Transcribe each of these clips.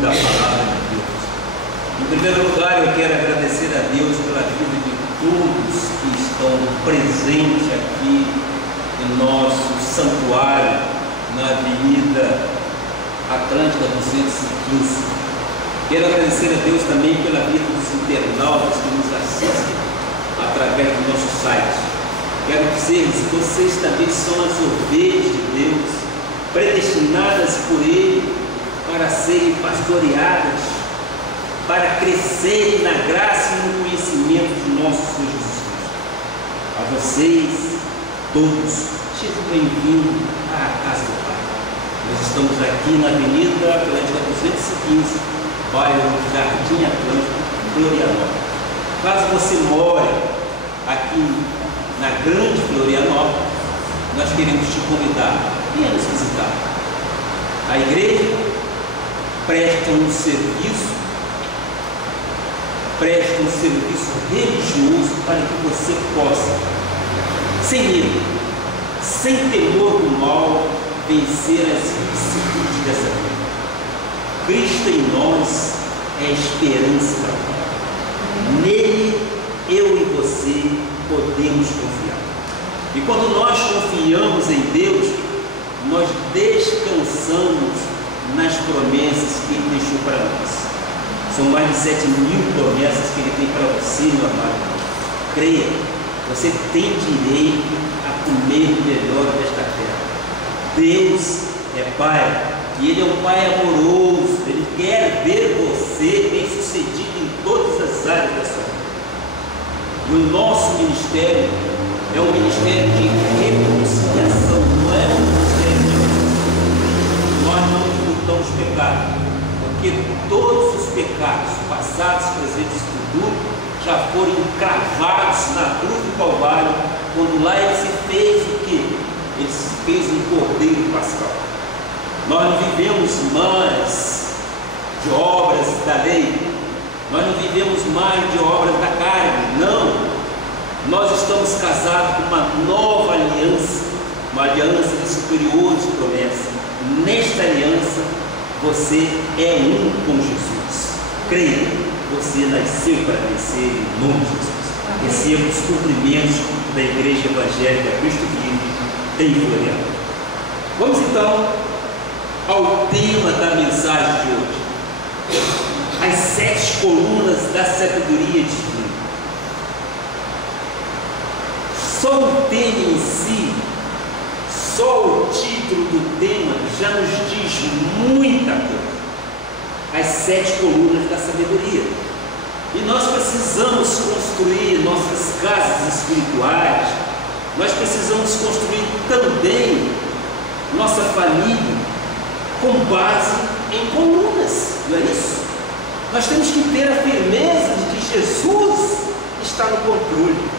da palavra de Deus. Em primeiro lugar, eu quero agradecer a Deus pela vida de todos que estão presentes aqui em nosso santuário, na Avenida Atlântida 215. Quero agradecer a Deus também pela vida dos internautas que nos assistem através do nosso site. Quero dizer-lhes que vocês também são as ovelhas de Deus, predestinadas por Ele para serem pastoreadas, para crescerem na graça e no conhecimento de nosso Senhor Jesus Cristo. A vocês, todos, sejam bem-vindos à casa do Pai. Nós estamos aqui na Avenida Atlântida 215, bairro Jardim Atlântico, Florianópolis. Caso você more aqui na Grande Florianópolis, nós queremos te convidar, venha nos visitar. A igreja presta um serviço religioso para que você possa, sem medo, sem temor do mal, vencer as vicissitudes dessa vida. Cristo em nós é a esperança da vida. Nele, eu e você podemos confiar. E quando nós confiamos em Deus, nós descansamos nas promessas que Ele deixou para nós. São mais de 7.000 promessas que Ele tem para você, meu amado. Creia, você tem direito a comer o melhor desta terra. Deus é Pai, e Ele é um Pai amoroso. Ele quer ver você bem-sucedido em todas as áreas da sua vida. E o nosso ministério é um ministério de reconciliação, não é um ministério de reconciliação. Nós não disputamos pecado, porque todos os pecados, passados, presentes e futuros, já foram encravados na cruz do Calvário, quando lá Ele se fez o quê? Ele se fez um cordeiro pascal. Nós não vivemos mais de obras da lei, nós não vivemos mais de obras da carne, não. Nós estamos casados com uma nova aliança, uma aliança de superiores promessas. Nesta aliança, você é um com Jesus. Creia, você nasceu para vencer em nome de Jesus. Receba os cumprimentos da Igreja Evangélica Cristo Vive em Florianópolis. Vamos então ao tema da mensagem de hoje: as 7 colunas da sabedoria divina. Só o tema em si, só o título do tema já nos diz muita coisa. As 7 colunas da sabedoria. E nós precisamos construir nossas casas espirituais, nós precisamos construir também nossa família com base em colunas, não é isso? Nós temos que ter a firmeza de que Jesus está no controle.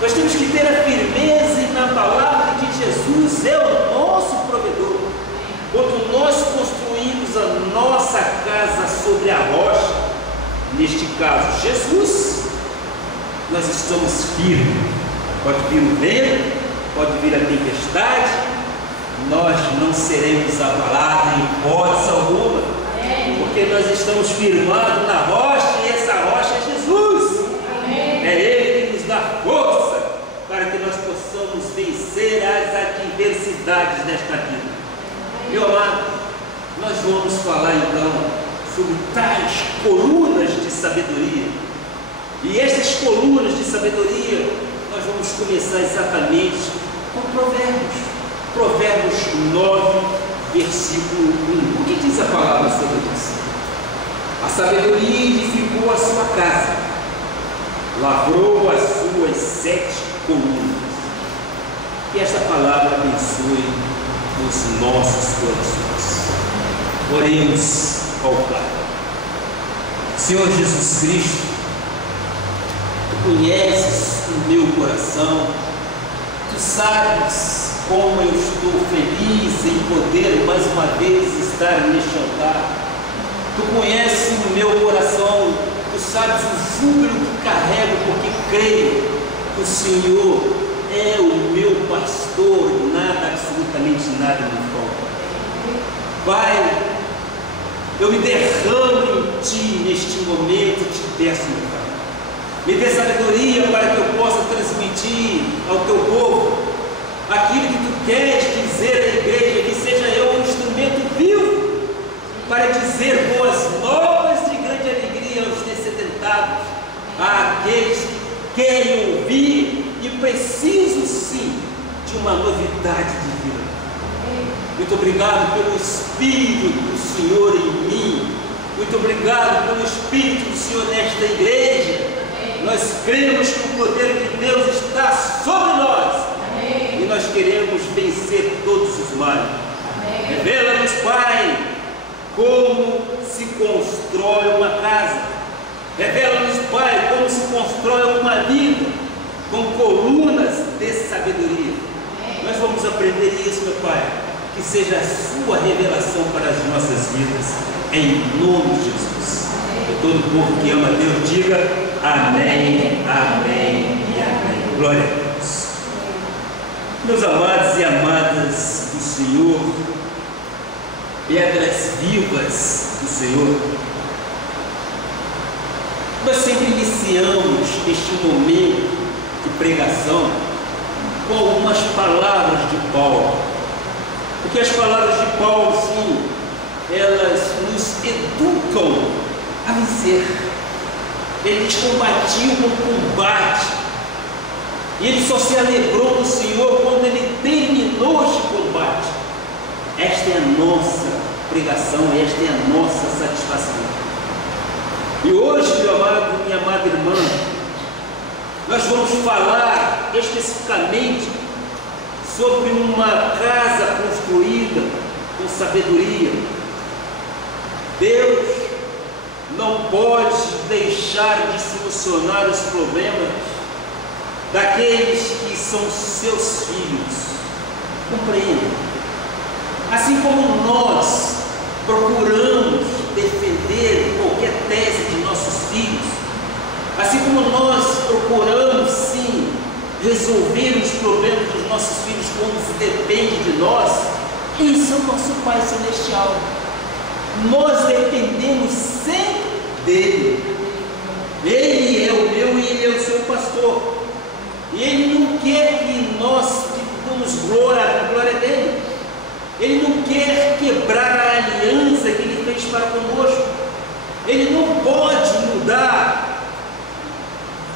Nós temos que ter a firmeza na palavra de que Jesus é o nosso provedor. Quando nós construímos a nossa casa sobre a rocha, neste caso Jesus, nós estamos firmes. Pode vir o vento, pode vir a tempestade, nós não seremos abalados em hipótese alguma, porque nós estamos firmados na rocha, e essa rocha é Jesus. É Ele que nos dá força para que nós possamos vencer as adversidades desta vida. Meu amado, nós vamos falar então sobre tais colunas de sabedoria. E essas colunas de sabedoria, nós vamos começar exatamente com Provérbios. Provérbios 9, versículo 1. O que diz a palavra sobre isso? A sabedoria edificou a sua casa, lavrou as suas 7 colunas. Que esta palavra abençoe os nossos corações. Oremos ao Pai. Senhor Jesus Cristo, Tu conheces o meu coração, Tu sabes como eu estou feliz em poder mais uma vez estar neste altar. Tu conheces o meu coração, Tu sabes o júbilo que carrego, porque creio que o Senhor é o meu pastor, nada, absolutamente nada me falta. Pai, Eu me derramo em Ti neste momento, te peço, meu Pai. Me dê sabedoria para que eu possa transmitir ao Teu povo aquilo que Tu queres dizer à igreja, que seja eu um instrumento vivo para dizer boas novas de grande alegria aos dessedentados, àqueles que querem ouvir e precisam sim de uma novidade de vida. Muito obrigado pelo Espírito do Senhor em mim. Muito obrigado pelo Espírito do Senhor nesta igreja. Nós cremos que o poder de Deus está sobre nós. E nós queremos vencer todos os males. Revela-nos, Pai, como se constrói uma casa. Revela-nos, Pai, como se constrói uma vida com colunas de sabedoria. Nós vamos aprender isso, meu Pai. Que seja a Sua revelação para as nossas vidas, em nome de Jesus. E todo o povo que ama a Deus diga amém, amém e amém. Glória a Deus. Meus amados e amadas do Senhor, pedras vivas do Senhor, nós sempre iniciamos este momento de pregação com algumas palavras de Paulo. Porque as palavras de Paulo, sim, elas nos educam a vencer. Eles combatiam o combate. E ele só se alegrou no Senhor quando ele terminou este combate. Esta é a nossa pregação, esta é a nossa satisfação. E hoje, meu amado, minha amada irmã, nós vamos falar especificamente sobre uma casa construída com sabedoria. Deus não pode deixar de solucionar os problemas daqueles que são seus filhos. Compreenda? Assim como nós procuramos defender qualquer tese de nossos filhos, assim como nós procuramos, sim, resolver os problemas dos nossos filhos quando se depende de nós, isso é o nosso Pai Celestial. Nós dependemos sempre dele. Ele é o meu e ele é o seu pastor. E ele não quer que nós demos glória dele. Ele não quer quebrar a aliança que ele fez para conosco. Ele não pode mudar.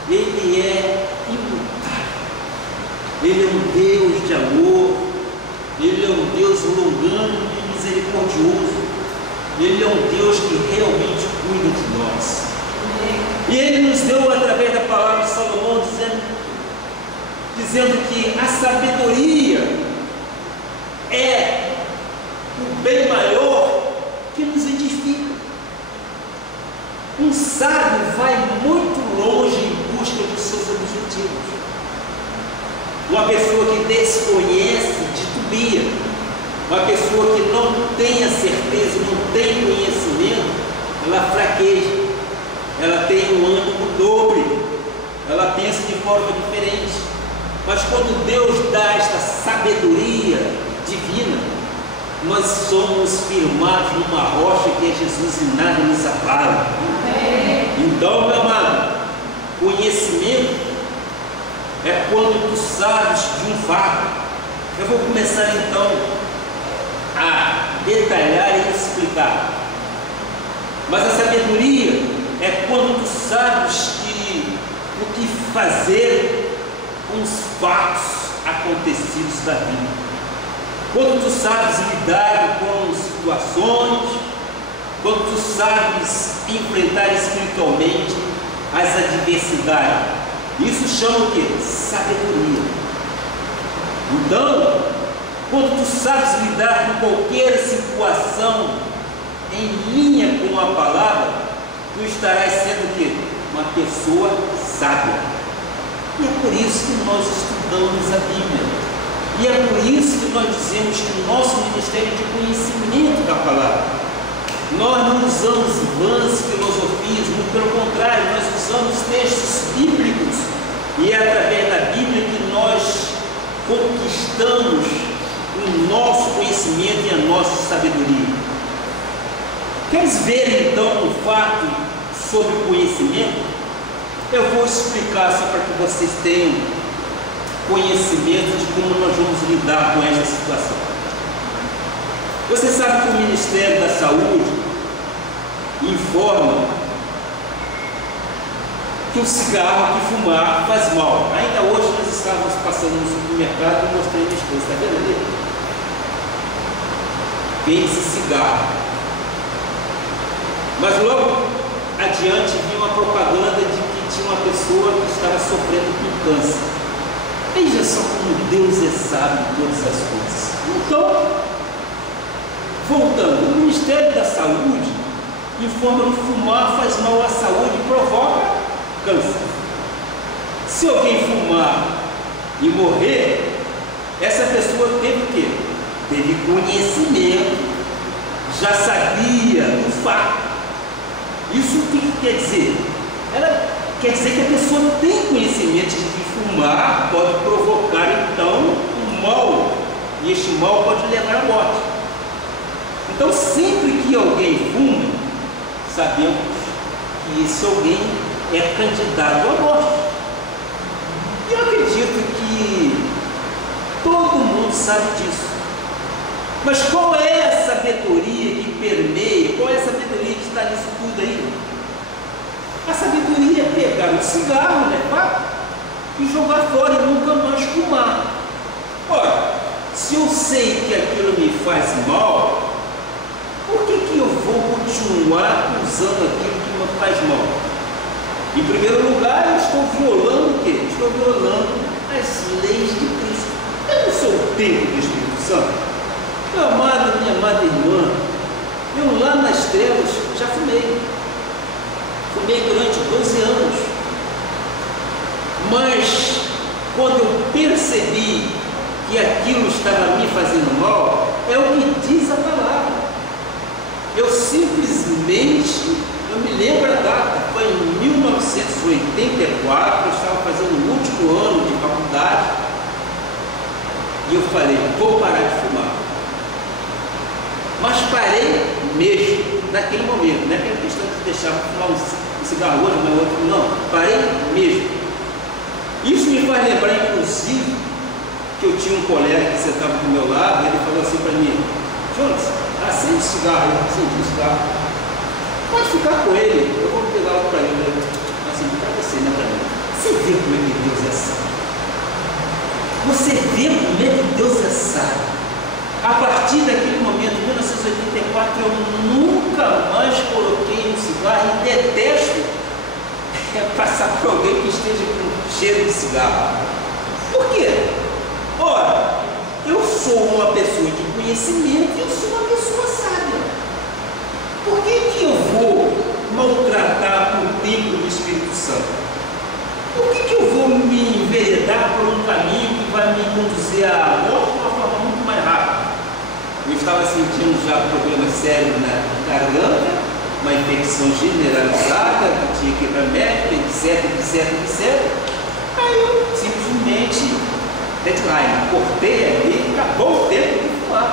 Ele é imutável. Ele é um Deus de amor. Ele é um Deus longânimo e misericordioso. Ele é um Deus que realmente cuida de nós. E Ele nos deu, através da palavra de Salomão, dizendo que a sabedoria é o bem maior que nos edifica. Um sábio vai muito longe em busca dos seus objetivos. Uma pessoa que desconhece titubia. Uma pessoa que não tem a certeza, não tem conhecimento, ela fraqueja, ela tem um ânimo dobre, ela pensa de forma diferente. Mas quando Deus dá esta sabedoria divina, nós somos firmados numa rocha que é Jesus e nada nos abala. Então, meu amado, conhecimento é quando tu sabes de um fato. Eu vou começar então a detalhar e explicar. Mas a sabedoria é quando tu sabes o que fazer com os fatos acontecidos da vida. Quando tu sabes lidar com situações, quando tu sabes enfrentar espiritualmente as adversidades. Isso chama o quê? Sabedoria. Então, quando tu sabes lidar com qualquer situação em linha com a palavra, tu estarás sendo o quê? Uma pessoa sábia. E é por isso que nós estudamos a Bíblia. E é por isso que nós dizemos que o nosso ministério é de conhecimento da palavra. Nós não usamos vãs filosofias, muito pelo contrário, nós usamos textos bíblicos. E é através da Bíblia que nós conquistamos o nosso conhecimento e a nossa sabedoria. Queres ver então um fato sobre conhecimento? Eu vou explicar só para que vocês tenham conhecimento de como nós vamos lidar com essa situação. Você sabe que o Ministério da Saúde informa que o cigarro, que fumar, faz mal. Ainda hoje nós estávamos passando no supermercado e mostrei minha esposa, está vendo ali? Vende-se cigarro. Mas logo adiante vi uma propaganda de que tinha uma pessoa que estava sofrendo com câncer. Veja só como Deus é sábio em todas as coisas. Então, voltando, o Ministério da Saúde informa que fumar faz mal à saúde e provoca câncer. Se alguém fumar e morrer, essa pessoa teve o quê? Teve conhecimento, já sabia do fato. Isso o que quer dizer? Ela quer dizer que a pessoa tem conhecimento de que fumar pode provocar então um mal, e este mal pode levar à morte. Então, sempre que alguém fuma, sabemos que esse alguém é candidato à morte. E eu acredito que todo mundo sabe disso. Mas qual é a sabedoria que permeia? Qual é a sabedoria que está nisso tudo aí? A sabedoria é pegar um cigarro, né, pá, e jogar fora e nunca mais fumar. Ora, se eu sei que aquilo me faz mal, por que eu vou continuar usando aquilo que me faz mal? Em primeiro lugar, eu estou violando o quê? Estou violando as leis de Cristo. Eu não sou o templo do Espírito Santo. Meu amado, minha amada irmã, eu lá nas trevas já fumei. Fumei durante 12 anos. Mas, quando eu percebi que aquilo estava me fazendo mal, é o que diz a palavra. Eu simplesmente, eu me lembro a data, foi em 1984, eu estava fazendo o último ano de faculdade, e eu falei, vou parar de fumar. Mas parei mesmo, naquele momento, não é aquela questão de deixar fumar um cigarro hoje, mas outro não, parei mesmo. Isso me faz lembrar, inclusive, que eu tinha um colega que sentava do meu lado, e ele falou assim para mim, Jonas, acende o cigarro, eu acendi o cigarro, pode ficar com ele, eu vou pegar o para ele, assim, para você, não para mim. Você vê como é que Deus é sábio? Você vê como é que Deus é sábio? A partir daquele momento, em 1984, eu nunca mais coloquei um cigarro e detesto passar por alguém que esteja com cheiro de cigarro. Por quê? Ora, eu sou uma pessoa de conhecimento e eu sou uma pessoa sábia. Por que eu vou maltratar o templo do Espírito Santo? Por que eu vou me enveredar por um caminho que vai me conduzir à morte de uma forma muito mais rápida? Eu estava sentindo já problemas sérios na garganta, uma infecção generalizada, que tinha que ir para médico, etc. Aí eu simplesmente, deadline, cortei ali, acabou o tempo de fumar.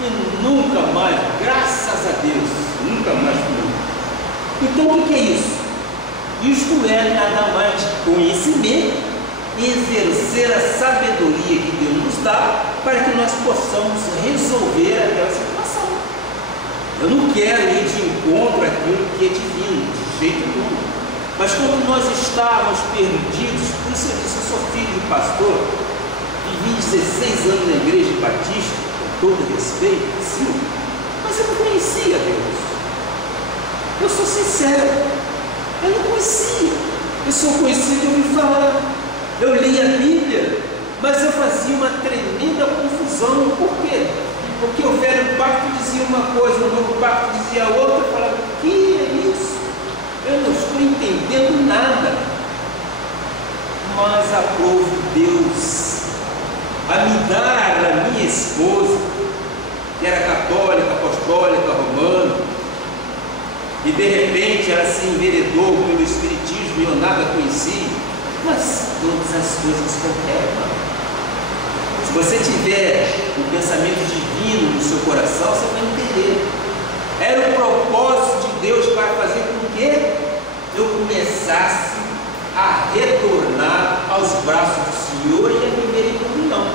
E nunca mais, graças a Deus, nunca mais fumei. Então o que é isso? Isto é nada mais que conhecimento e exercer a sabedoria que Deus nos dá para que nós possamos resolver aquela situação. Eu não quero ir de encontro àquilo que é divino, de jeito nenhum. Mas quando nós estávamos perdidos, por isso eu disse, eu sou filho de pastor, vivi 16 anos na igreja batista, com todo respeito, sim, mas eu não conhecia Deus. Eu sou sincero, eu não conhecia. Eu só conhecia de ouvir falar. Eu lia a Bíblia, mas eu fazia uma tremenda confusão. Por quê? Porque o velho pacto dizia uma coisa, o novo pacto dizia outra. Eu falava, o que é isso? Eu não estou entendendo nada. Mas aprove Deus a me dar a minha esposa, que era católica, apostólica, romana, e de repente ela se enveredou pelo Espiritismo e eu nada conhecia. Mas todas as coisas cooperam. Se você tiver um pensamento divino no seu coração, você vai entender. Era o propósito de Deus para fazer com que eu começasse a retornar aos braços do Senhor e a viver em comunhão.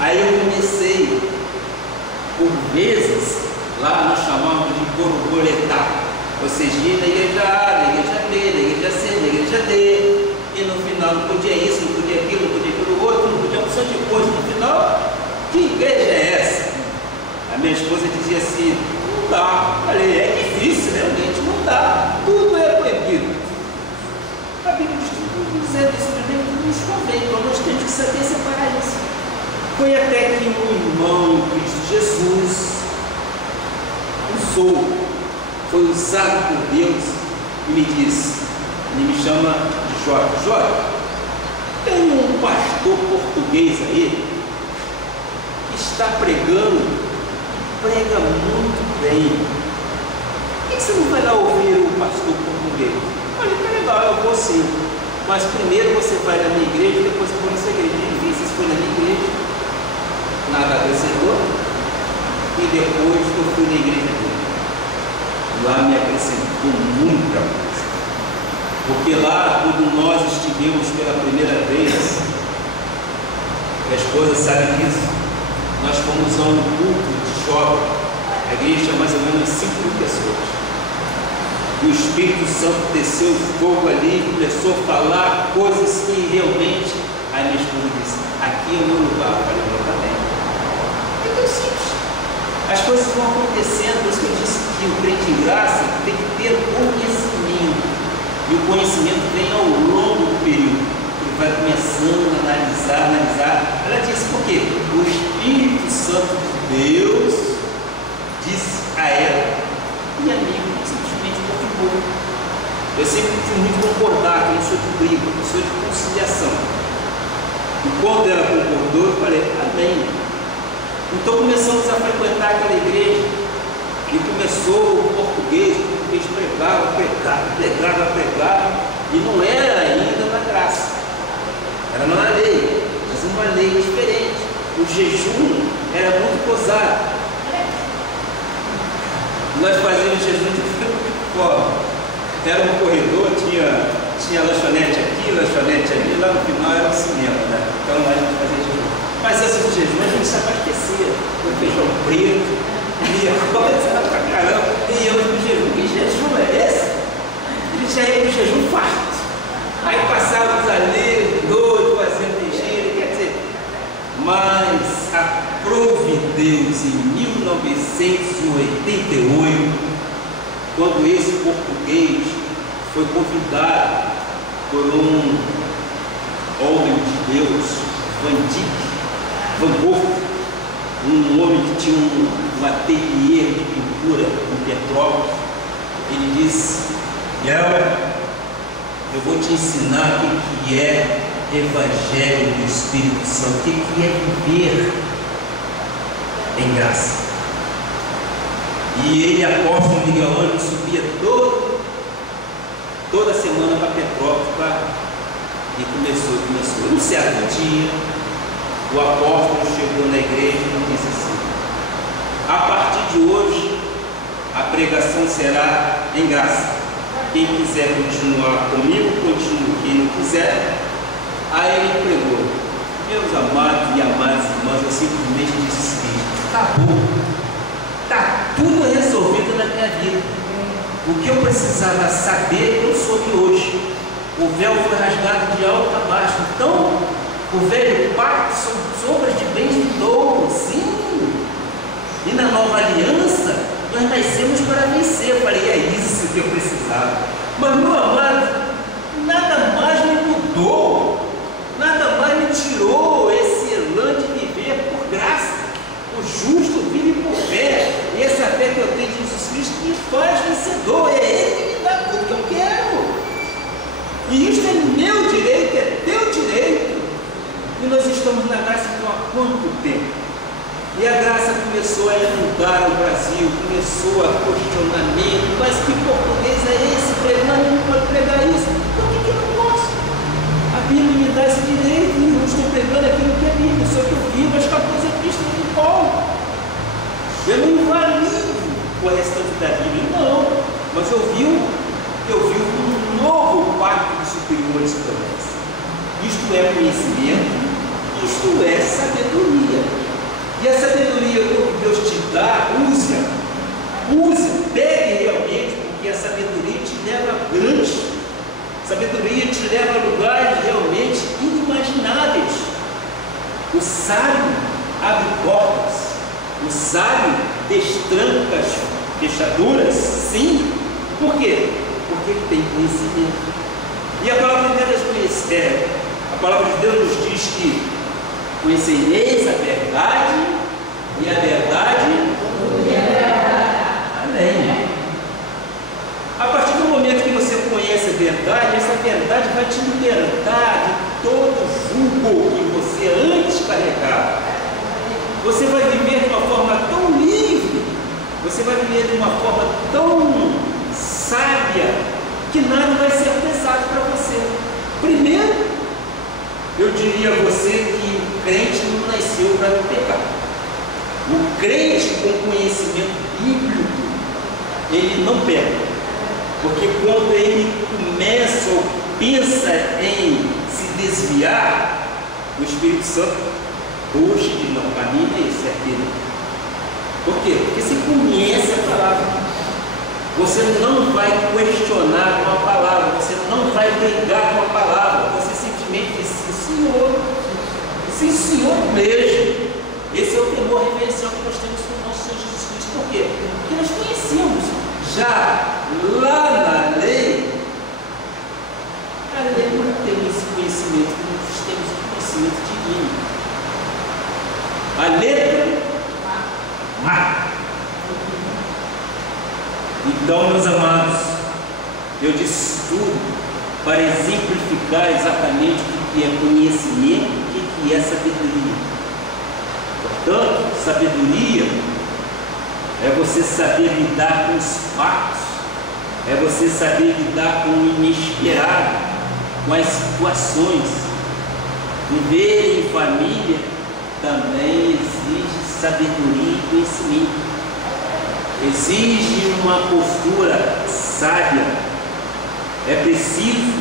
Aí eu comecei, por meses, lá nós chamamos de borboletar, ou seja, ir na igreja A, na igreja B, na igreja C, na igreja D, e no final não podia isso, não podia aquilo, não podia aquilo outro, não podia uma opção de coisa. No final, que igreja é essa? A minha esposa dizia assim: não dá. Falei: é difícil, realmente, não dá, tudo é proibido. A Bíblia diz dizendo isso também, tudo nos convém, então nós temos que saber separar isso. Foi até que um irmão em Cristo Jesus foi usado por Deus e me disse, ele me chama de Jorge, tem um pastor português aí que está pregando, prega muito bem. Por que você não vai lá ouvir o pastor português? Olha, tá legal, eu vou sim, mas primeiro você vai na minha igreja e depois eu vou nessa igreja. Ele disse: você foi na minha igreja, nada acrescentou, e depois eu fui na igreja dele. Lá me acrescentou muita coisa, porque lá, quando nós estivemos pela primeira vez, a esposa sabe disso, nós fomos a um culto de jovem, a igreja tinha mais ou menos 5.000 pessoas, e o Espírito Santo desceu fogo ali e começou a falar coisas que realmente, a minha esposa disse: aqui é o meu lugar. Eu falei: eu também. É tão simples. As coisas vão acontecendo, por isso que eu disse que o crente em graça tem que ter conhecimento. E o conhecimento vem ao longo do período. Ele vai começando a analisar. Ela disse por quê? O Espírito Santo de Deus disse a ela, e a mim simplesmente confirmou. Eu sempre fui muito concordar, eu não sou de briga, eu sou de conciliação. E quando ela concordou, eu falei: amém. Então começamos a frequentar aquela igreja e começou o português pregava, e não era ainda na graça, era na lei, mas uma lei diferente. O jejum era muito gozado. Nós fazíamos jejum de forma, era um corredor, tinha lanchonete aqui, lanchonete ali, lá no final era um cinema, né? Então lá a gente fazia jejum. Mas antes do jejum a gente se abastecia com feijão preto, ia começar pra caramba, e íamos pro jejum. Que jejum é esse? A gente já ia pro jejum farto. Aí passávamos ali, doido, fazendo vigília, quer dizer. Mas aprove Deus em 1988, quando esse português foi convidado por um homem de Deus, Van Gogh, um homem que tinha um ateliê de pintura em Petrópolis. Ele disse: eu vou te ensinar o que é Evangelho do Espírito Santo, o que é viver em graça. E ele, apóstolo Miguel Ângelo, subia toda semana para Petrópolis e começou. Um certo dia, o apóstolo chegou na igreja e disse assim: a partir de hoje a pregação será em graça. Quem quiser continuar comigo, continue. Quem não quiser. Aí ele pregou: meus amados e amadas irmãs, eu simplesmente disse o seguinte: acabou, está tudo resolvido na minha vida. O que eu precisava saber, eu soube hoje. O véu foi rasgado de alto a baixo. Então, o velho pacto são sombras de bens vindouros, sim. E na nova aliança, nós nascemos para vencer. Eu falei: é isso que eu precisava. Mas, meu amado, nada mais me mudou, nada mais me tirou esse elan de viver por graça. O justo vive por fé, e essa fé que eu tenho de Jesus Cristo me faz vencedor. É Ele que me dá tudo que eu quero. E isso é meu direito, é teu direito. E nós estamos na graça há quanto tempo? E a graça começou a inundar o Brasil, começou a questionamento: mas que português é esse? Pregando, não pode pregar isso. Por que eu não posso? A Bíblia me dá esse direito, e eu estou pregando aquilo que é Bíblia, só que eu vivo as 14 epístolas de Paulo. Eu não invalido o restante da Bíblia. Não, mas eu vi um novo pacto de superiores promessas. Isto é conhecimento, isto é sabedoria. E a sabedoria que Deus te dá, use, pegue realmente, porque a sabedoria te leva a grandes, sabedoria te leva a lugares realmente inimagináveis. O sábio abre portas, o sábio destranca as fechaduras, sim. Por quê? Porque ele tem conhecimento. E a palavra de Deus nos diz que conhecereis a verdade e a verdade libertará. Amém. A partir do momento que você conhece a verdade, essa verdade vai te libertar de todo o jugo que você antes carregava. Você vai viver de uma forma tão livre, você vai viver de uma forma tão sábia, que nada vai ser pesado para você. Primeiro, eu diria a você que o crente não nasceu para pecar. O crente com conhecimento bíblico, ele não peca. Porque quando ele começa ou pensa em se desviar, o Espírito Santo puxa de não, caminho é esse, é aquele. Por quê? Porque você conhece a palavra. Você não vai questionar com a palavra, você não vai brigar com a palavra, você simplesmente diz, sim Senhor mesmo. Esse é o temor reverencial que nós temos com o nosso Senhor Jesus Cristo. Por quê? Porque nós conhecemos. Já lá na lei, a lei não tem esse conhecimento, nós temos o conhecimento divino. A letra mata. Então, meus amados, eu disse tudo para exemplificar exatamente o que é conhecimento e o que é sabedoria. Portanto, sabedoria é você saber lidar com os fatos, é você saber lidar com o inesperado, com as situações. Viver em família também exige sabedoria e conhecimento. Exige uma postura sábia. É preciso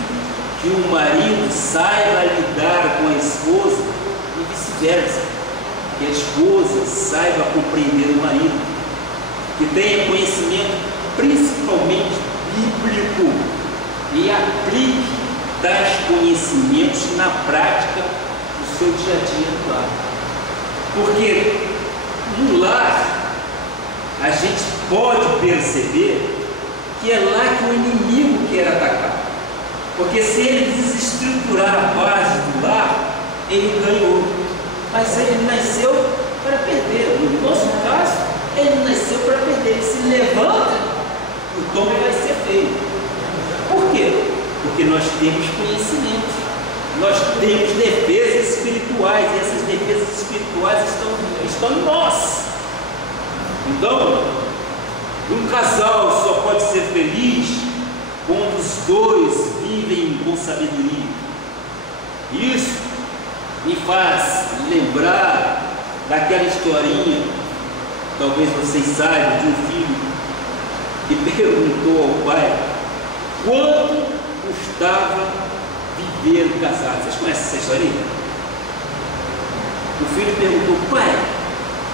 que o marido saiba lidar com a esposa e vice-versa. Que a esposa saiba compreender o marido. Que tenha conhecimento principalmente bíblico e aplique tais conhecimentos na prática do seu dia a dia no lar. Porque no lar a gente pode perceber que é lá que o inimigo quer atacar. Porque se ele desestruturar a base do lar, ele ganhou. Mas ele nasceu para perder. No nosso caso, ele nasceu para perder. Ele se levanta, o tombo vai ser feio. Por quê? Porque nós temos conhecimento. Nós temos defesas espirituais. E essas defesas espirituais estão em nós. Então, um casal só pode ser feliz quando os dois vivem com sabedoria. Isso me faz lembrar daquela historinha, talvez vocês saibam, de um filho que perguntou ao pai quanto custava viver casado. Vocês conhecem essa historinha? O filho perguntou, pai,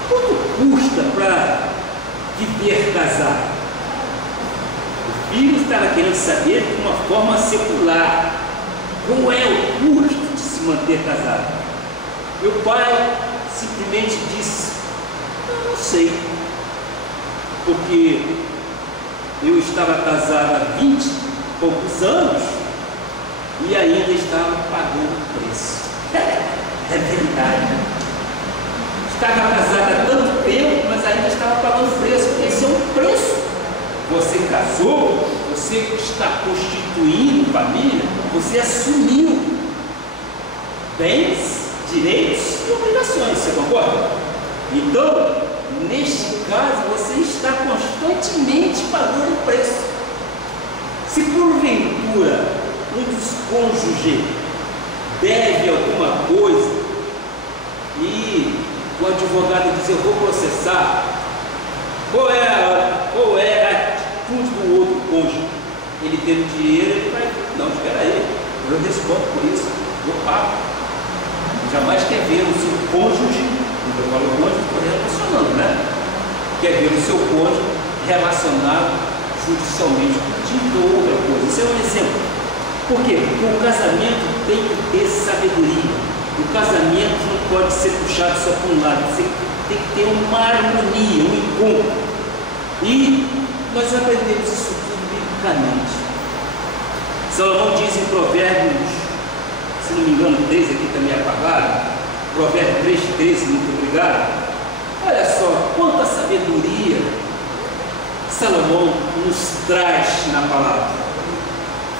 quanto custa para viver casado? O filho estava querendo saber de uma forma secular qual é o custo de se manter casado. Meu pai simplesmente disse, eu não sei, porque eu estava casado há 20 e poucos anos e ainda estava pagando o preço. É verdade. Estava casado há tanto tempo, mas ainda estava pagando o preço, porque esse é um preço. Você casou, você está constituindo família, você assumiu bens, direitos e obrigações, você concorda? Então, neste caso, você está constantemente pagando o preço. Se porventura um dos cônjuges deve alguma coisa e o advogado diz, eu vou processar, Qual é a atitude do outro cônjuge? Ele tendo dinheiro, ele vai, não, espera aí, eu respondo por isso, eu pago. Jamais quer ver o seu cônjuge, eu falo cônjuge, estou relacionando, né? Quer ver o seu cônjuge relacionado judicialmente com outra coisa. Isso é um exemplo. Por quê? Porque o casamento tem que ter sabedoria. O casamento não pode ser puxado só para um lado, você tem que ter uma harmonia, um encontro. E nós aprendemos isso tudo biblicamente. Salomão diz em Provérbios, se não me engano, 3 aqui também apagado, Provérbios 3:13, muito obrigado. Olha só, quanta sabedoria Salomão nos traz na palavra.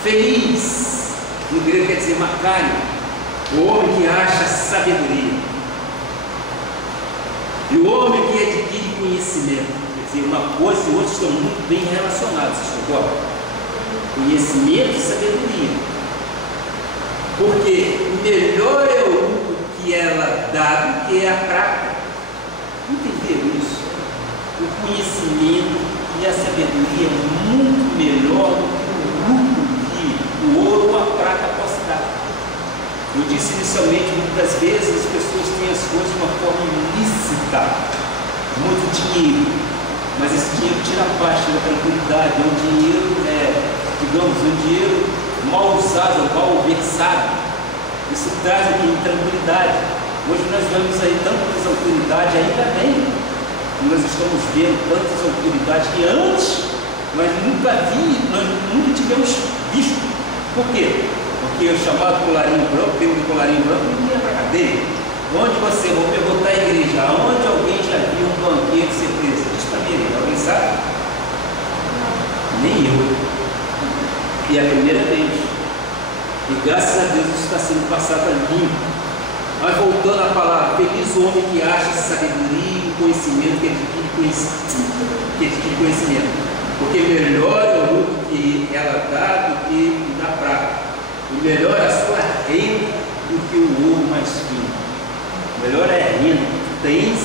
Feliz, no grego quer dizer macário, o homem que acha sabedoria. E o homem que adquire conhecimento. Quer dizer, uma coisa e outra estão muito bem relacionados, vocês concordam? Conhecimento e sabedoria. Porque melhor é o lucro que ela dá do que a prata. Entenderam isso? O conhecimento e a sabedoria é muito melhor do que o lucro que o ouro ou a prata possa dar. Eu disse inicialmente, muitas vezes as pessoas têm as coisas de uma forma ilícita, muito dinheiro, mas esse dinheiro tira a paz, tira a tranquilidade. É um dinheiro, digamos, um dinheiro mal usado, mal versado. Isso traz aqui tranquilidade. Hoje nós vemos aí tantas autoridades, ainda bem que nós estamos vendo tantas autoridades que antes nós nunca tivemos visto. Por quê? Porque o chamado colarinho branco, pelo colarinho branco, não ia para a cadeia. Onde você vou perguntar a igreja, onde alguém já viu um banqueiro ser preso? Diz para mim, alguém sabe? Nem eu. E é a primeira vez. E graças a Deus isso está sendo passado a limpo. Mas voltando à palavra, feliz o homem que acha sabedoria e conhecimento, que adquire conhecimento. Porque melhor é o lucro que ela dá do que da prata. E melhor é a sua renda do que o ouro mais fino. Melhor é a renda que tu tens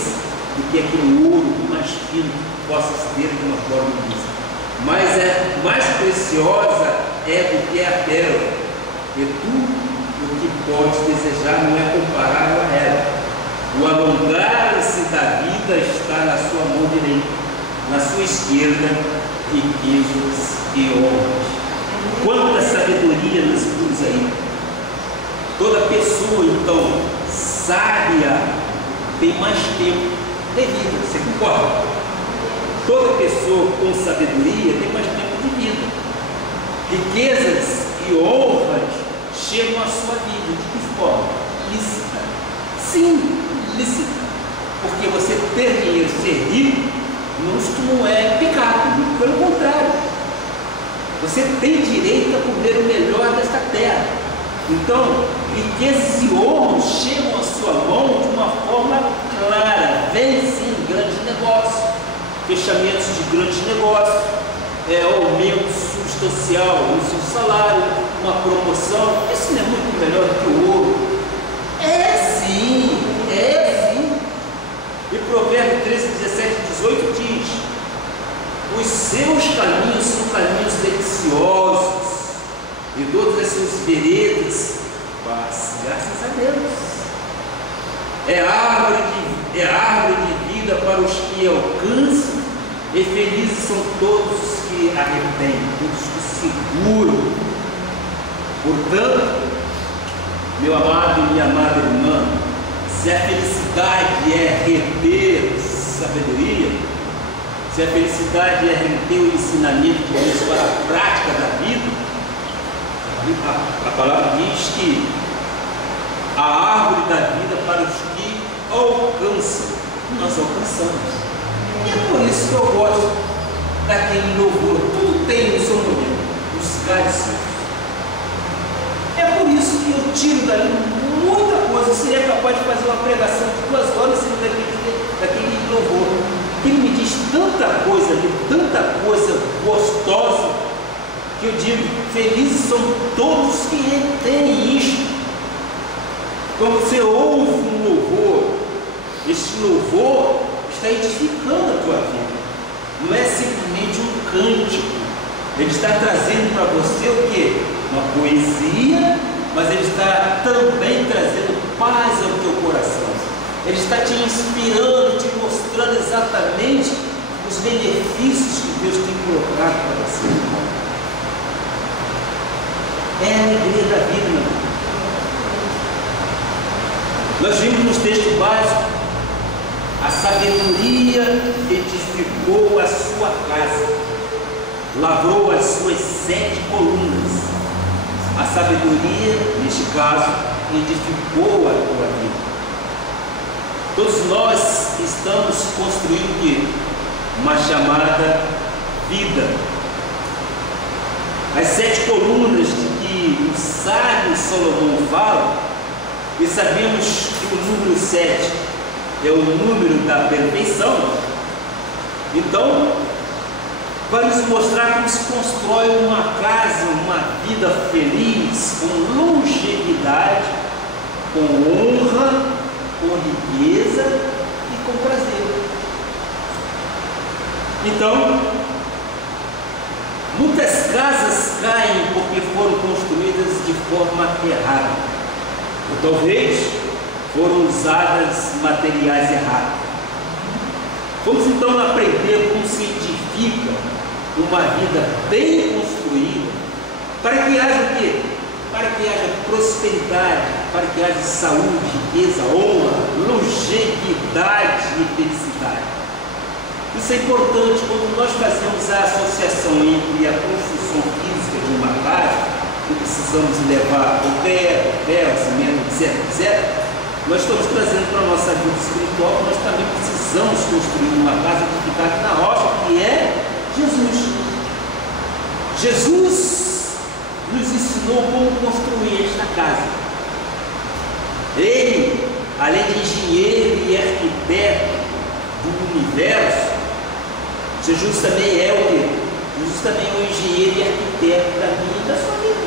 do que aquele ouro mais fino que possas ter de uma forma ilícita. Mas é mais preciosa do que a pérola. E tudo o que podes desejar não é comparável a ela. O alongar-se da vida está na sua mão direita, na sua esquerda, riquezas e honras. Quanta sabedoria nós temos aí. Toda pessoa, então, sábia, tem mais tempo de vida, você concorda? Toda pessoa com sabedoria tem mais tempo de vida. Riquezas e honras chegam à sua vida. De que forma? Lícita. Sim, lícita. Porque você ter dinheiro, ser rico, não é pecado, pelo contrário. Você tem direito a comer o melhor desta terra. Então, riquezas e honras chegam à sua mão de uma forma clara. Vem sim, grandes negócios, fechamentos de grandes negócios, aumento substancial no seu salário, uma promoção. Isso não é muito melhor do que o ouro? É sim. E Provérbios 13, 17 e 18 diz: os seus caminhos são caminhos deliciosos, e todas as suas veredas, paz, graças a Deus. É árvore de vida para os que alcançam, e felizes são todos os que a retêm, todos os que seguram. Portanto, meu amado e minha amada irmã, se a felicidade é reter sabedoria, se a felicidade é reter o ensinamento de Deus para a prática da vida, a palavra diz que a árvore da vida para os que alcançam, nós alcançamos. E é por isso que eu gosto daquele louvor. Tudo tem no seu momento, os galhos. É por isso que eu tiro dali muita coisa. Eu seria capaz de fazer uma pregação de 2 horas sem daquele louvor. Ele me diz tanta coisa ali, tanta coisa gostosa, que eu digo: felizes são todos que retêm isto. Quando você ouve um louvor, este louvor está edificando a tua vida. não é simplesmente um cântico. Ele está trazendo para você o quê? Uma poesia, mas ele está também trazendo paz ao teu coração. Ele está te inspirando, te mostrando exatamente os benefícios que Deus tem colocado para você. É a alegria da vida, meu irmão. Nós vimos nos textos básicos: a sabedoria edificou a sua casa, lavrou as suas 7 colunas. A sabedoria, neste caso, edificou a tua vida. Todos nós estamos construindo uma chamada vida. As 7 colunas de que o sábio Salomão fala, e sabemos que o número 7 é o número da perfeição. Então, vai nos mostrar como se constrói uma casa, uma vida feliz, com longevidade, com honra, com riqueza e com prazer. Então, muitas casas caem porque foram construídas de forma errada, ou talvez foram usadas materiais errados. Vamos então aprender como se edifica uma vida bem construída, para que haja o quê? Para que haja prosperidade, para que haja saúde, riqueza, honra, longevidade e felicidade. Isso é importante quando nós fazemos a associação entre a construção física de uma casa, que precisamos levar o ferro, o cimento, etc. Nós estamos trazendo para a nossa vida espiritual, nós também precisamos construir uma casa edificada na rocha, que é Jesus. Jesus nos ensinou como construir esta casa. Ele, além de engenheiro e arquiteto do universo, Jesus também é o quê? Jesus também é o engenheiro e arquiteto da minha e da sua vida.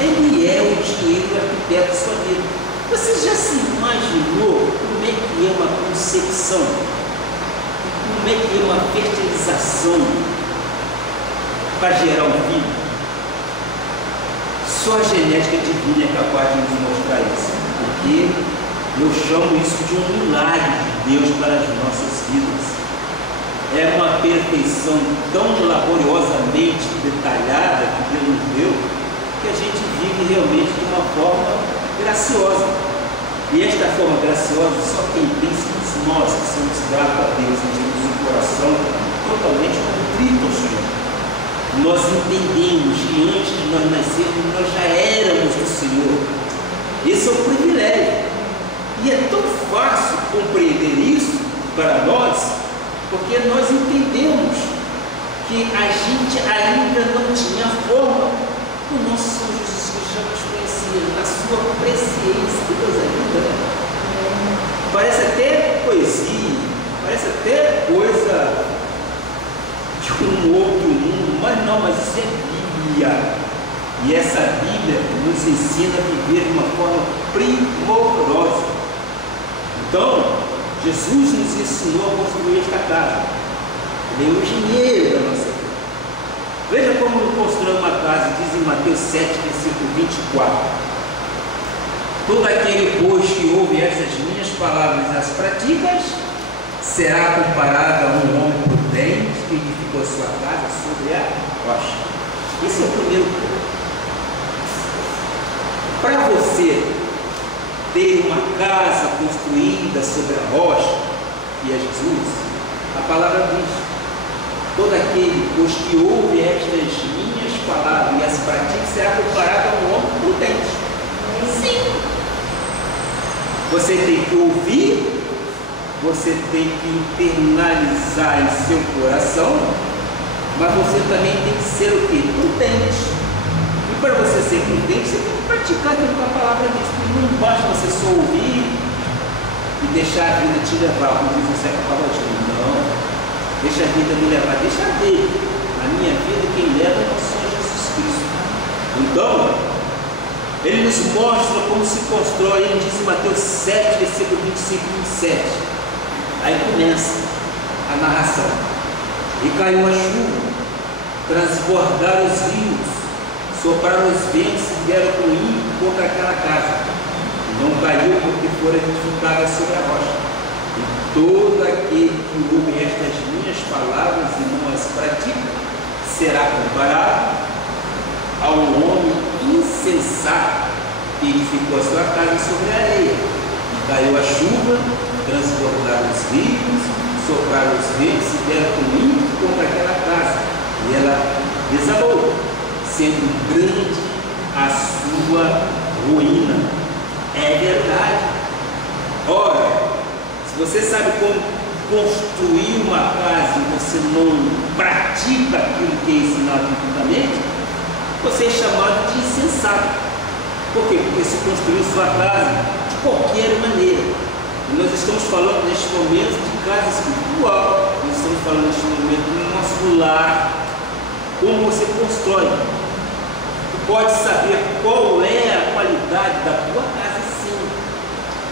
Ele é o engenheiro e arquiteto da sua vida. Você já se imaginou como é que é uma concepção? Como é que é uma fertilização para gerar um filho? Só a genética divina é capaz de nos mostrar isso, porque eu chamo isso de um milagre de Deus para as nossas vidas. É uma perfeição tão laboriosamente detalhada que Deus nos deu, que a gente vive realmente de uma forma graciosa. E esta forma graciosa só quem tem somos nós, que somos gratos a Deus, que temos um coração totalmente contrito ao Senhor. Nós entendemos que antes de nós nascermos, nós já éramos do Senhor. Esse é o privilégio. E é tão fácil compreender isso para nós, porque nós entendemos que a gente ainda não tinha forma. O nosso Senhor Jesus Cristo já nos conhecia, na sua presciência. Que coisa linda, né? Parece até poesia, parece até coisa de um outro mundo, mas não, mas isso é Bíblia. E essa Bíblia nos ensina a viver de uma forma primorosa. Então, Jesus nos ensinou a construir esta casa. Ele é o engenheiro da nossa vida. Veja como constrói uma casa, diz em Mateus 7, versículo 24. Todo aquele, pois, que ouve estas minhas palavras e as pratica, será comparado a um homem prudente que edificou sua casa sobre a rocha. Esse é o primeiro ponto. Para você ter uma casa construída sobre a rocha, que é Jesus, a palavra diz: todo aquele, pois, que ouve estas minhas palavras e as pratica, será comparado a um homem prudente. Sim. Você tem que ouvir, você tem que internalizar em seu coração, mas você também tem que ser o quê? Prudente. E para você ser prudente, você tem que praticar aquilo que a palavra diz. Não basta você só ouvir e deixar a vida te levar, como diz o Zeca Pagodinho. Não. Deixa a vida me levar, deixa dele. A minha vida, quem leva é o Senhor Jesus Cristo. Então, ele nos mostra como se constrói. Ele diz em Mateus 7, versículo 25 e 27. Aí começa: a narração. E caiu a chuva, transbordaram os rios, sopraram os ventos e vieram com ímpeto contra aquela casa. Não caiu porque fora edificada sobre a rocha. E todo aquele que ouve estas minhas palavras e não as pratica, será comparado a um homem insensato que edificou a sua casa sobre a areia. E caiu a chuva, transbordaram os rios, sopraram os ventos e vieram com ímpeto contra aquela casa. E ela desabou, sendo grande a sua ruína. É verdade. Ora, se você sabe como construir uma casa e você não pratica aquilo que é ensinado biblicamente, você é chamado de insensato. Por quê? Porque se construiu sua casa de qualquer maneira. E nós estamos falando neste momento de casa espiritual. Nós estamos falando neste momento do nosso lar. Como você constrói. Pode saber qual é a qualidade da tua casa, sim.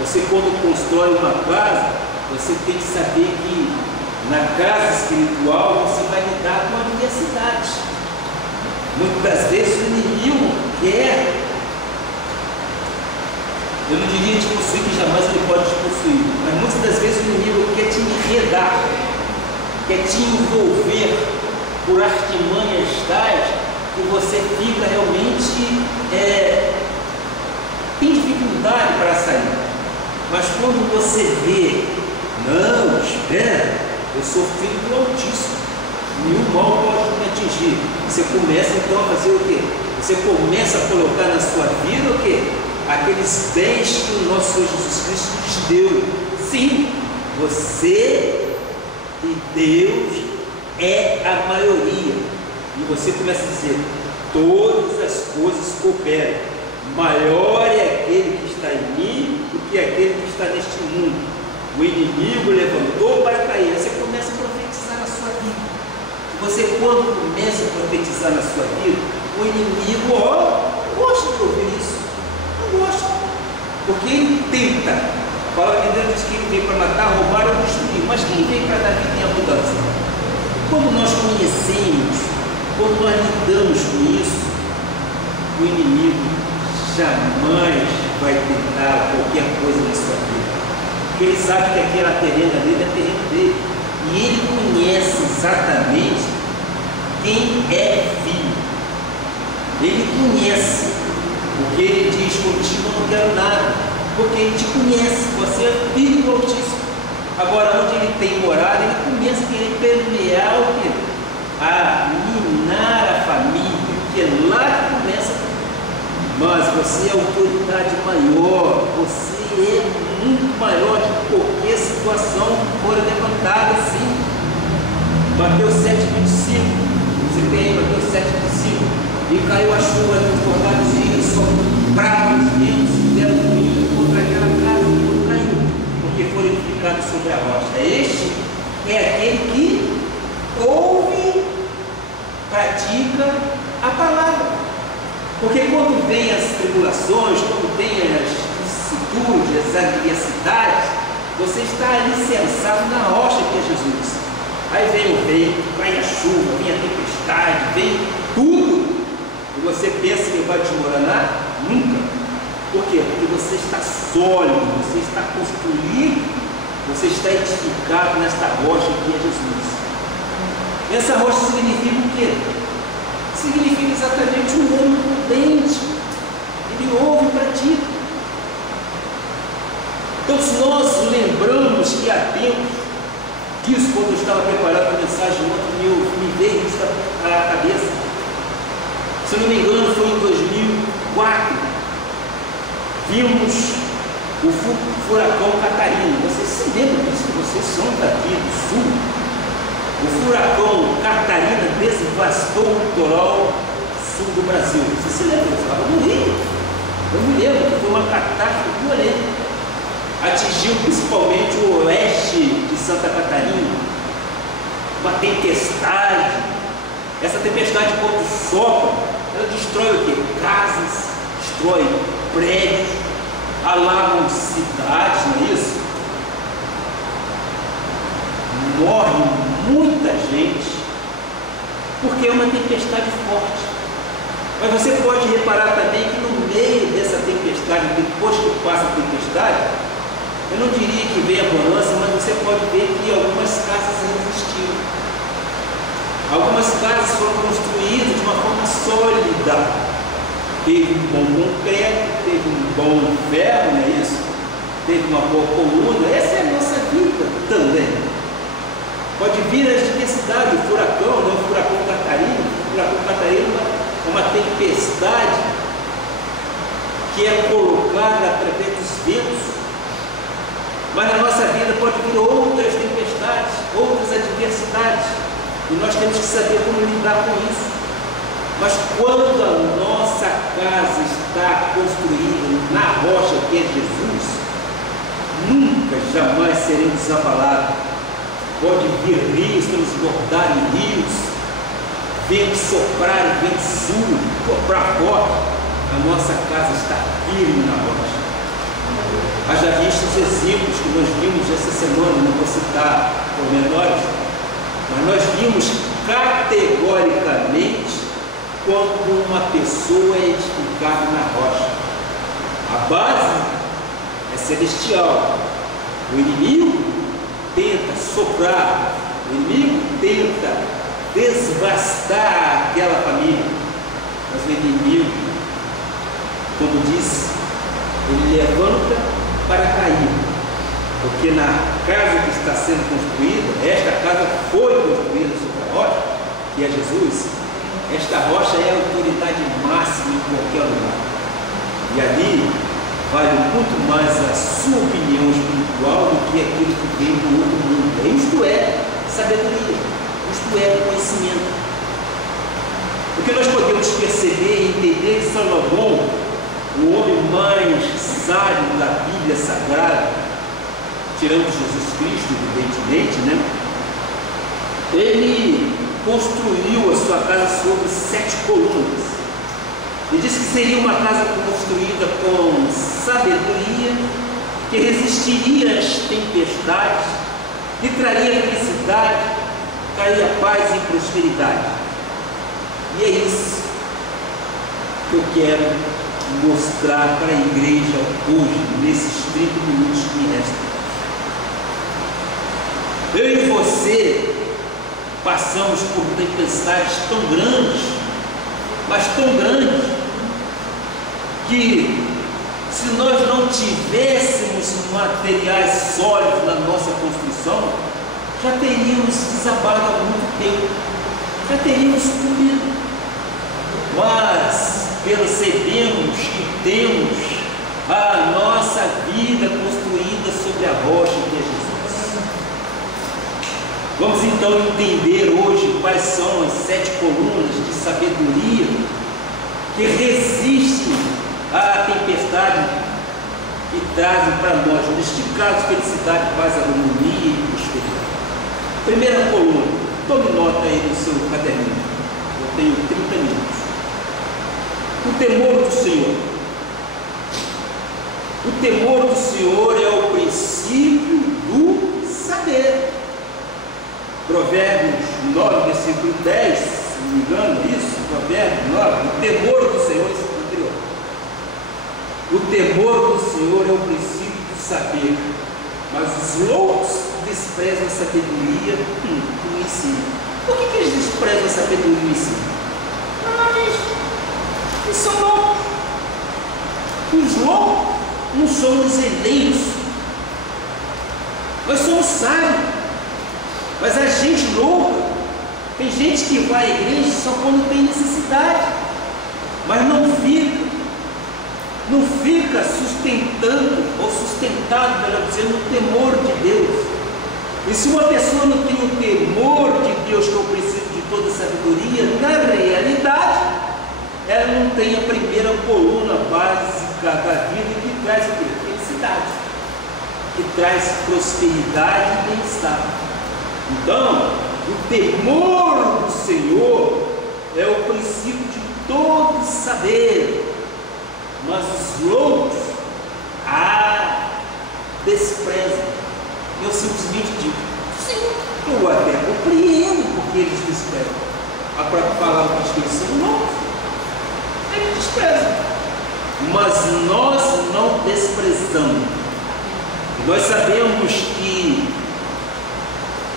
Você, quando constrói uma casa, você tem que saber que na casa espiritual você vai lidar com a adversidade. Muitas vezes o inimigo quer, eu não diria te possuir, que jamais ele pode te possuir, mas muitas das vezes o inimigo quer te enredar, quer te envolver por artimanhas tais que você fica realmente tem dificuldade para sair. Mas quando você vê, não, espera, eu sou filho do Altíssimo, nenhum mal pode me atingir. Você começa então a fazer o quê? Você começa a colocar na sua vida o quê? Aqueles bens que o nosso Senhor Jesus Cristo te deu. Sim, você e Deus é a maioria. E você começa a dizer, todas as coisas cooperam. Maior é aquele que está em mim do que aquele que está neste mundo. O inimigo levantou para cair. Você começa a profetizar na sua vida. Você, quando começa a profetizar na sua vida, o inimigo, não gosta de ouvir isso. Não gosta. Porque ele tenta. A palavra de Deus diz que ele veio para matar, roubar ou destruir. Mas quem veio para dar vida em abundância? Quando nós conhecemos, quando nós lidamos com isso, o inimigo jamais vai tentar qualquer coisa na sua vida. Porque ele sabe que aquela terrena dele é terreno dele. E ele conhece exatamente quem é filho. Ele conhece. Porque ele diz, contigo eu não quero nada. Porque ele te conhece. Você é filho do Altíssimo. Agora, onde ele tem morada, ele começa a querer permear o quê? A minar a família, que é lá que começa. Mas você é autoridade maior, você é muito maior de qualquer situação que for levantada assim. Mateus 7,25, você tem Mateus 7,25, e caiu a chuva, transbordaram os rios, sopraram os ventos, fizeram ruim contra aquela casa que não caiu, porque foi edificado sobre a rocha. Este é aquele que ouve, pratica a palavra. Porque quando vem as tribulações, quando vem as vicissitudes, as adversidades, você está alicerçado na rocha que é Jesus. Aí vem o vento, vai a chuva, vem a tempestade, vem tudo. E você pensa que vai desmoronar? Nunca. Por quê? Porque você está sólido, você está construído, você está edificado nesta rocha que é Jesus. Essa rocha significa o quê? Significa exatamente um homem prudente. Ele ouve e pratica. Então, se nós lembramos que há tempo disso, quando eu estava preparando a mensagem ontem, me veio isso à cabeça. Se eu não me engano, foi em 2004. Vimos o furacão Catarina. Vocês se lembram disso? Vocês são daqui do sul. O furacão Catarina devastou o litoral sul do Brasil. Você se lembra? Eu estava no Rio. Eu me lembro que foi uma catástrofe violenta. Atingiu principalmente o oeste de Santa Catarina. Uma tempestade. Essa tempestade, quando sopra, ela destrói o quê? Casas, destrói prédios, alagam cidades, não é isso? morre muita gente porque é uma tempestade forte. Mas você pode reparar também que no meio dessa tempestade, depois que passa a tempestade, eu não diria que vem a bonança, mas você pode ver que algumas casas resistiram. Algumas casas foram construídas de uma forma sólida. Teve um bom concreto, teve um bom ferro, não é isso? Teve uma boa coluna. Essa é a nossa vida também. Pode vir as diversidades, o furacão, né? O furacão Catarina. O furacão Catarina é uma tempestade que é colocada através dos ventos. Mas na nossa vida pode vir outras tempestades, outras adversidades. E nós temos que saber como lidar com isso. Mas quando a nossa casa está construída na rocha que é Jesus, nunca, jamais seremos abalados. Pode vir rios, transbordar em rios, vento soprar, vento sul, soprar forte, a nossa casa está firme na rocha. Haja visto os exemplos que nós vimos essa semana, não vou citar pormenores, mas nós vimos categoricamente quando uma pessoa é edificada na rocha. A base é celestial. O inimigo tenta soprar, o inimigo tenta desbastar aquela família. Mas o inimigo, como diz, ele levanta para cair. Porque na casa que está sendo construída, esta casa foi construída sobre a rocha, que é Jesus, esta rocha é a autoridade máxima em qualquer lugar. E ali vale muito mais a sua opinião espiritual do que aquilo que vem do outro mundo. Isto é sabedoria, isto é conhecimento. O que nós podemos perceber e entender de Salomão, o homem mais sábio da Bíblia Sagrada, tirando Jesus Cristo, evidentemente, né? Ele construiu a sua casa sobre 7 colunas. Ele disse que seria uma casa construída com sabedoria, que resistiria às tempestades, que traria felicidade, traria paz e prosperidade. E é isso que eu quero mostrar para a igreja hoje, nesses 30 minutos que me restam. Eu e você passamos por tempestades tão grandes, mas tão grandes, que se nós não tivéssemos materiais sólidos na nossa construção, já teríamos desabado há muito tempo, já teríamos sumido. Mas percebemos que temos a nossa vida construída sobre a rocha que é Jesus. Vamos então entender hoje quais são as 7 colunas de sabedoria que resistem à tempestade e trazem para nós, neste caso, felicidade, paz, harmonia e prosperidade. Primeira coluna, tome nota aí no seu caderninho. Eu tenho 30 minutos. O temor do Senhor. O temor do Senhor é o princípio do saber. Provérbios 9, versículo 10, se não me engano, isso, Provérbios 9, o temor do Senhor, isso é anterior. O temor do Senhor é o princípio do saber, mas os loucos desprezam a sabedoria e o ensino. Por que eles desprezam a sabedoria e o ensino? Eles são loucos. Os loucos não somos eleitos, nós somos sábios. Mas a gente louca, tem gente que vai à igreja só quando tem necessidade, mas não fica sustentando, ou sustentado, melhor dizendo, no temor de Deus. E se uma pessoa não tem o temor de Deus, que é o princípio de toda sabedoria, na realidade, ela não tem a primeira coluna básica da vida, que traz o quê? Felicidade, que traz prosperidade e bem-estar. Então, o temor do Senhor é o princípio de todo saber, mas os loucos desprezam. Eu simplesmente digo: Senhor, Eu até compreendo porque eles desprezam. A própria palavra diz que eles são novos. Eles desprezam. Mas nós não desprezamos. Nós sabemos que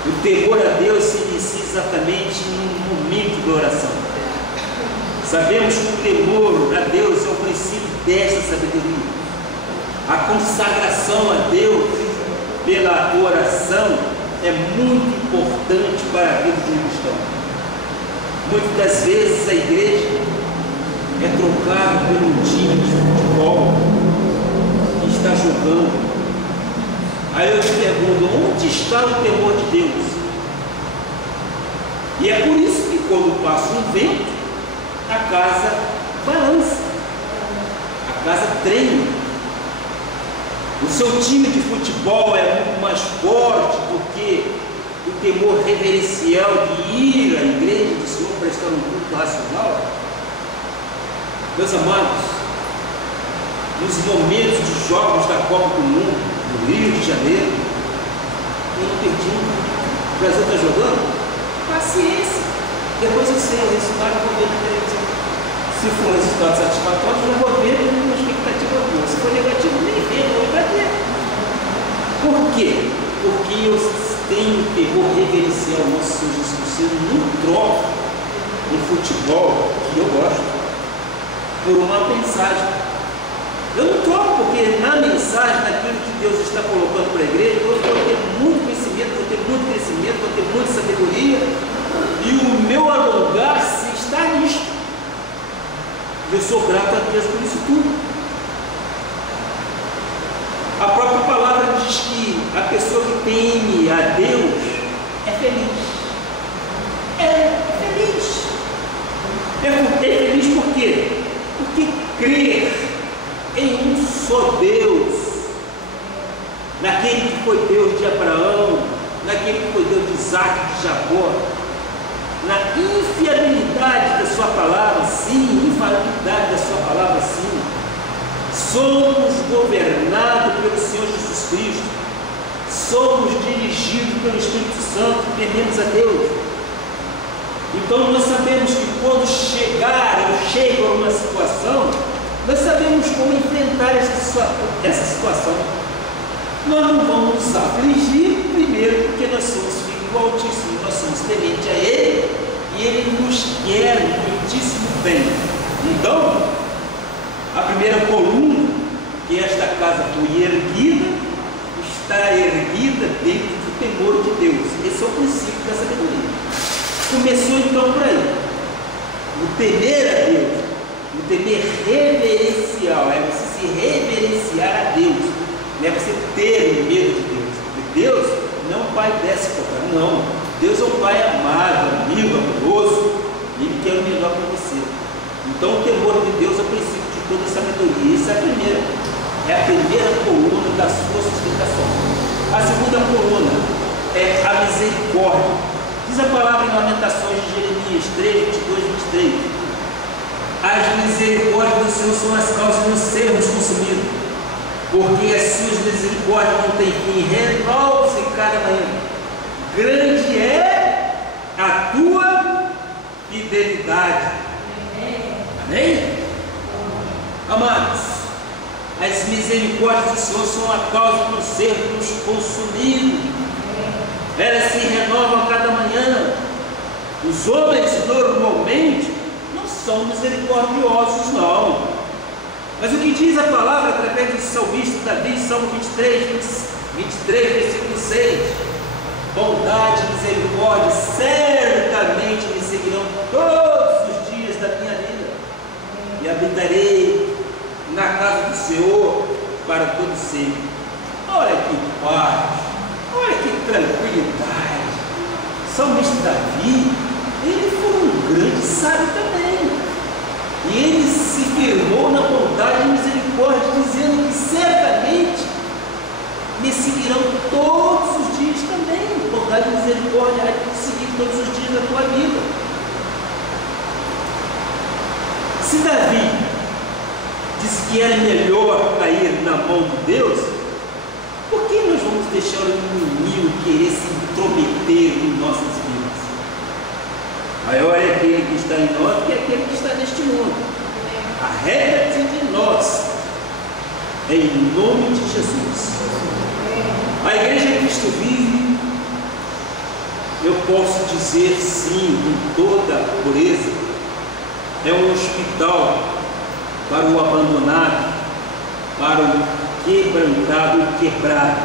o temor a Deus se inicia exatamente no momento da oração. Sabemos que o temor a Deus é o princípio desta sabedoria. A consagração a Deus pela oração é muito importante para a vida de um cristão. Muitas das vezes a igreja é trocada por um time de futebol que está jogando. Aí eu te pergunto, onde está o temor de Deus? E é por isso que quando passa um vento, a casa balança, a casa treme. O seu time de futebol é muito mais forte do que o temor reverencial de ir à igreja do Senhor prestar um culto racional. Meus amados, nos momentos de jogos da Copa do Mundo, no Rio de Janeiro, eu não perdi nunca. O Brasil está jogando? Paciência. Depois eu sei o resultado, eu vou ver na televisão. Se for um resultado satisfatório, eu vou ver uma expectativa boa. Se for negativo, nem ver, não vai ver. Por quê? Porque eu tenho temor reverencial ao nosso Senhor Jesus Cristo. Eu não troco um futebol que eu gosto por uma mensagem. Eu não troco, porque na mensagem, naquilo que Deus está colocando para a igreja, eu vou ter muito conhecimento, vou ter muito crescimento, vou ter muita sabedoria, e o meu alongar-se está nisto. Eu sou grato a Deus por isso tudo. A própria palavra diz que a pessoa que teme a Deus é feliz. É feliz. É feliz por quê? Porque crer em um só Deus, naquele que foi Deus de Abraão, naquele que foi Deus de Isaac e de Jacó, na infiabilidade da sua palavra, sim, infalibilidade da sua palavra, sim, somos governados pelo Senhor Jesus Cristo, somos dirigidos pelo Espírito Santo, tememos a Deus. Então nós sabemos que quando chega a uma situação, nós sabemos como enfrentar essa situação. Nós não vamos nos afligir, primeiro, porque nós somos filhos do Altíssimo, nós somos tementes a Ele, e Ele nos quer muitíssimo bem. Então, a primeira coluna que esta casa foi erguida, está erguida dentro do temor de Deus. Esse é o princípio da sabedoria. Começou então por aí. O temer a Deus. O temer reverencial, é você se reverenciar a Deus, não é você ter medo de Deus, porque Deus não é um pai déspota, não. Deus é um pai amado, amigo, amoroso, e Ele quer o melhor para você. Então o temor de Deus é o princípio de toda sabedoria. Essa é a primeira coluna da sua sustentação. A segunda coluna é a misericórdia. Diz a palavra em Lamentações de Jeremias 3, 22 e 23. As misericórdias do Senhor são as causas de não sermos consumidos, porque as suas misericórdias não têm fim, renovam-se cada manhã. Grande é a tua fidelidade. Amém? Amados, as misericórdias do Senhor são a causa de não sermos consumidos. Elas se renovam a cada manhã. Os homens normalmente são misericordiosos, não. Mas o que diz a palavra através do salmista Davi, Salmo 23, versículo 6: bondade e misericórdia certamente me seguirão todos os dias da minha vida, e habitarei na casa do Senhor para todo sempre. Olha que paz, olha que tranquilidade. Salmista Davi, ele foi um grande sábio também. E ele se firmou na bondade e misericórdia, dizendo que certamente me seguirão todos os dias também. Bondade e misericórdia vai te seguir todos os dias da tua vida. Se Davi disse que era melhor cair na mão de Deus, por que nós vamos deixar o inimigo querer se intrometer em nossas vidas. Maior é aquele que está em nós do que aquele que está neste mundo. Arrepende de nós, em nome de Jesus. A Igreja Cristo Vive, eu posso dizer sim, com toda pureza, é um hospital para o abandonado, para o quebrantado e quebrado.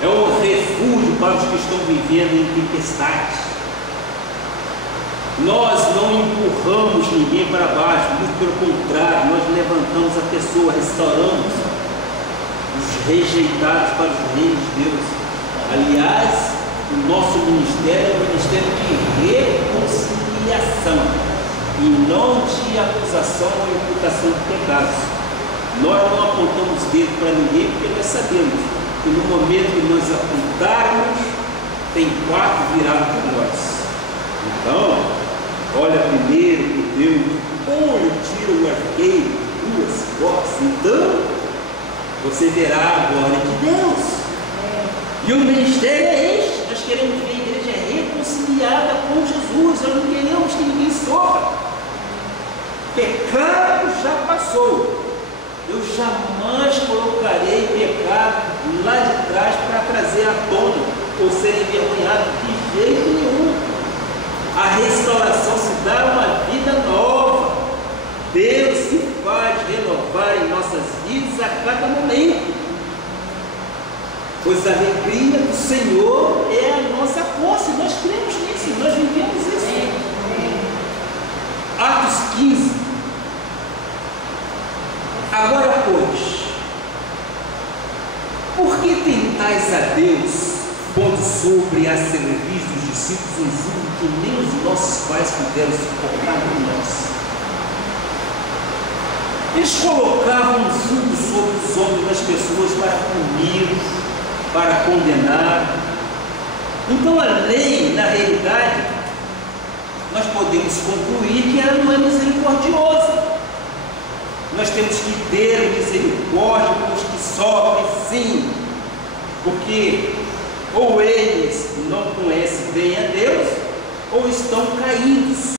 É um refúgio para os que estão vivendo em tempestade. Nós não empurramos ninguém para baixo, muito pelo contrário, nós levantamos a pessoa, restauramos os rejeitados para os reinos de Deus. Aliás, o nosso ministério é um ministério de reconciliação e não de acusação ou imputação de pecados. Nós não apontamos dedo para ninguém, porque nós sabemos que no momento que nós apontarmos, tem 4 virados para nós. Então, olha primeiro para Deus, olha, tira o arqueiro, 2 costas, então você verá a glória de Deus. E o ministério é este. Nós queremos ver a igreja reconciliada com Jesus. Nós não queremos que ninguém sofra. Pecado já passou. Eu jamais colocarei pecado lá de trás para trazer à tona ou ser envergonhado de jeito nenhum. A restauração se dá uma vida nova. Deus se faz renovar em nossas vidas a cada momento. Pois a alegria do Senhor é a nossa força. Nós cremos nisso, nós vivemos isso. Atos 15. Agora, pois, por que tentais a Deus, pondo sobre a serviço dos discípulos um jugo que nem os nossos pais puderam suportar em nós? Eles colocavam um jugo sobre os ombros das pessoas para punir, para condenar. Então a lei, na realidade, nós podemos concluir que ela não é misericordiosa. Nós temos que ter misericórdia com os que sofrem, sim, porque ou eles não conhecem bem a Deus, ou estão caídos.